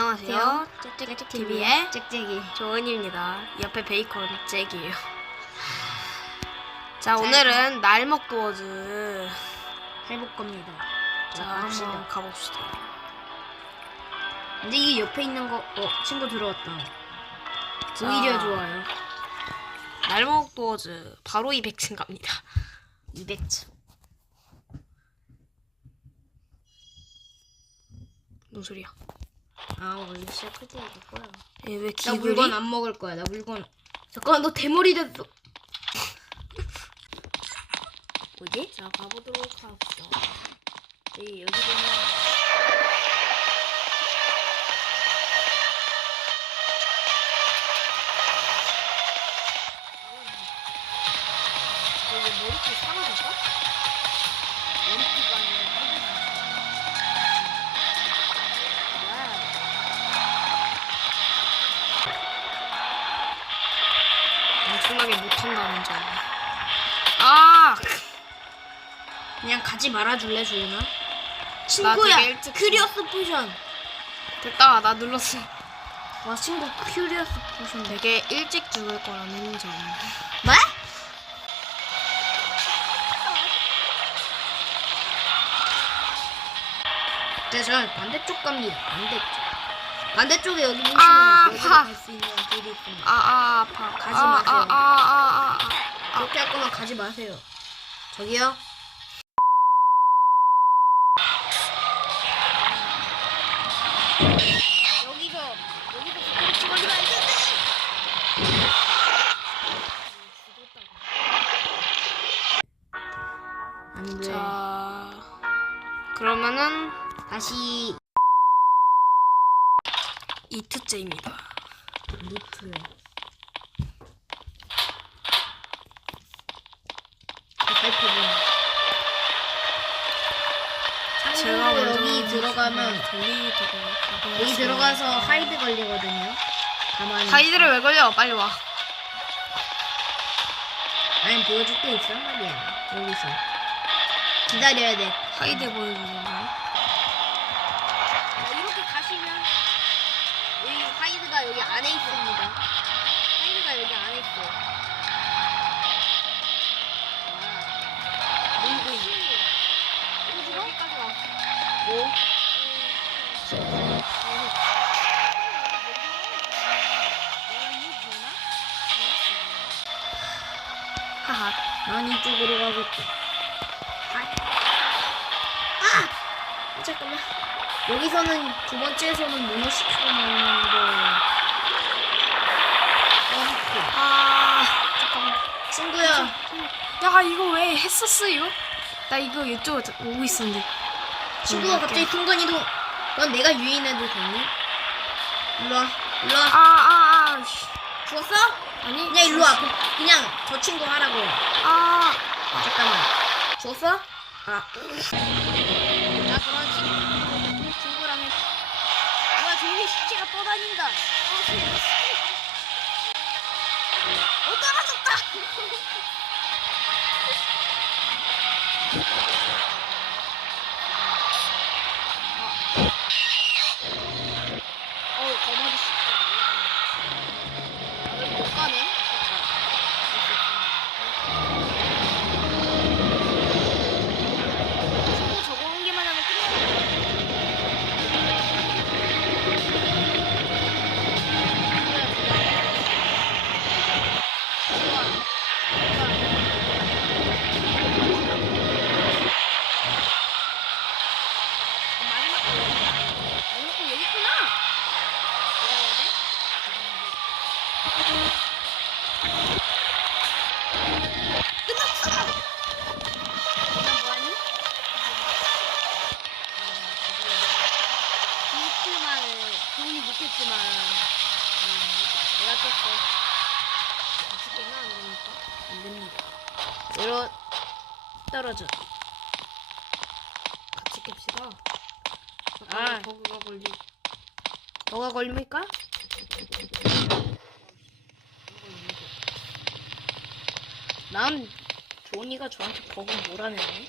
안녕하세요. 짹짹TV의 짹짹이 조은입니다. 옆에 베이컨 잭이에요. 자, 오늘은 날먹 도어즈. 해볼 겁니다. 자, 자, 갑시다. 한번 가봅시다. 근데 이 옆에 있는 거, 어, 친구 들어왔다. 자. 오히려 좋아요. 날먹 도어즈. 바로 200층 갑니다. 200층. 무슨 소리야? 아, 원래 시작할 때 이럴 거야. 얘왜 나 기분이? 물건 안 먹을 거야. 나 물건. 잠깐만, 너 대머리 됐어. 뭐지? 자, 가보도록 합시다. 네, 여기 보면 어, 이거 머리띠 사라졌어? 엄청나게 못한다는 점. 아! 그냥 가지 말아줄래, 조윤아? 나 친구야, 큐리어스 포션. 됐다, 나 눌렀어. 와, 친구 큐리어스 포션. 되게 일찍 죽을 거라는 점. 뭐? 네, 저 반대쪽 갑니다. 반대쪽. 반대쪽에 여기 보시면 아, 아파. 갈수 있는 길이 있습니다. 아, 아, 아파. 가지 아, 마세요. 아, 아, 아, 아, 아. 그렇게 할 거면 가지 마세요. 저기요. 여기서 여기서 부끄럽게 걸리면 안 된대. 안 돼. 자, 그러면은 다시 이트째입니다. 루트. 제가 먼저 여기 들어가면 돌리 여기 들어가서 하이드 걸리거든요. 가만히. 하이드를 왜 걸려? 빨리 와. 아니 보여줄 게 있단 말이야. 여기서 기다려야 돼. 하이드 보여주는 거. 난 이쪽으로 가겠다. 아! 잠깐만. 여기서는 두 번째에서는 모노시크가 나오는데. 아, 잠깐만. 친구야. 야, 이거 왜 했었어, 이거? 나 이거 이쪽으로 오고 있었는데. 친구가 음, 갑자기 순간 이동. 넌 내가 유인해도 되니? 일로 와. 일로 와. 아, 아, 아. 씨. 죽었어? 아니. 그냥 일로 와. 그- 그냥 저 친구 하라고. 아. 아, 잠깐만. 죽었어? 아. 떨어져. 같이 깹시다. 아. 버그가 걸리. 뭐가 걸립니까? 난 조은이가 저한테 버그 몰아내네.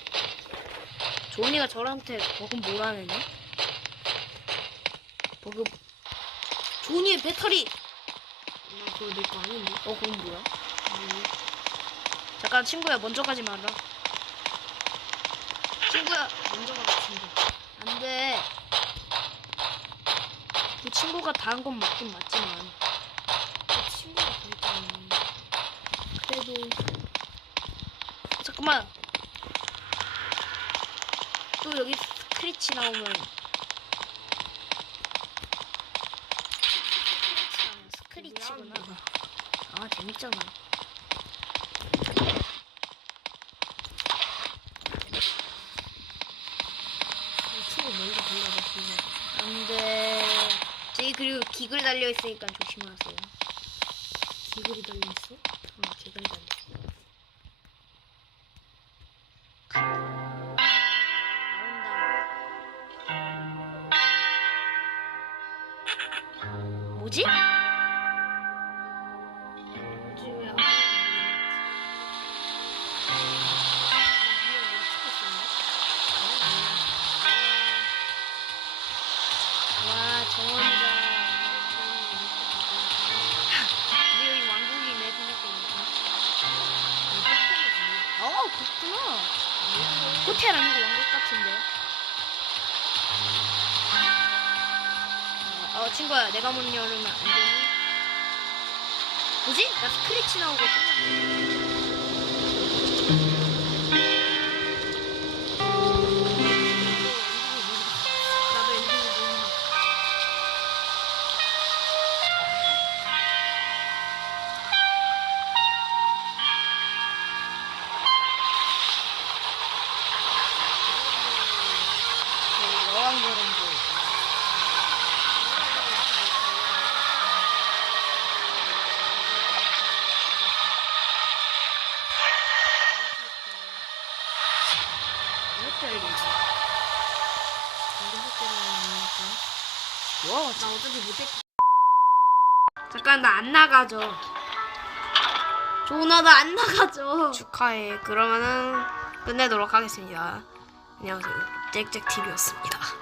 조은이가 저한테 버그 몰아내네. 버그 조니의 배터리. 나 그거 내거 아닌데. 어 그건 뭐야? 잠깐 친구야 먼저 가지 마라. 친구야 먼저 가다 친구. 안 돼. 그 친구가 다 한 건 맞긴 맞지만 그 친구가 그랬잖아. 그래도 잠깐만. 또 여기 스크래치 나오면 스크래치구나. 아 재밌잖아. 그 친구 먼저 간다고 친구. 안돼. 저기 그리고 기글 달려 있으니까 조심하세요. 기글이 달려 있어? 그렇구나. 호텔 아니고 왕국 같은데. 어, 어 친구야 내가 문 열으면 안 되니? 뭐지? 나 스크래치 나오고 끝났어. 와, 나 어차피 못했. 잠깐 나 안 나가죠. 조나 나안 나가죠. 축하해. 그러면은 끝내도록 하겠습니다. 안녕하세요. 잭잭 TV였습니다.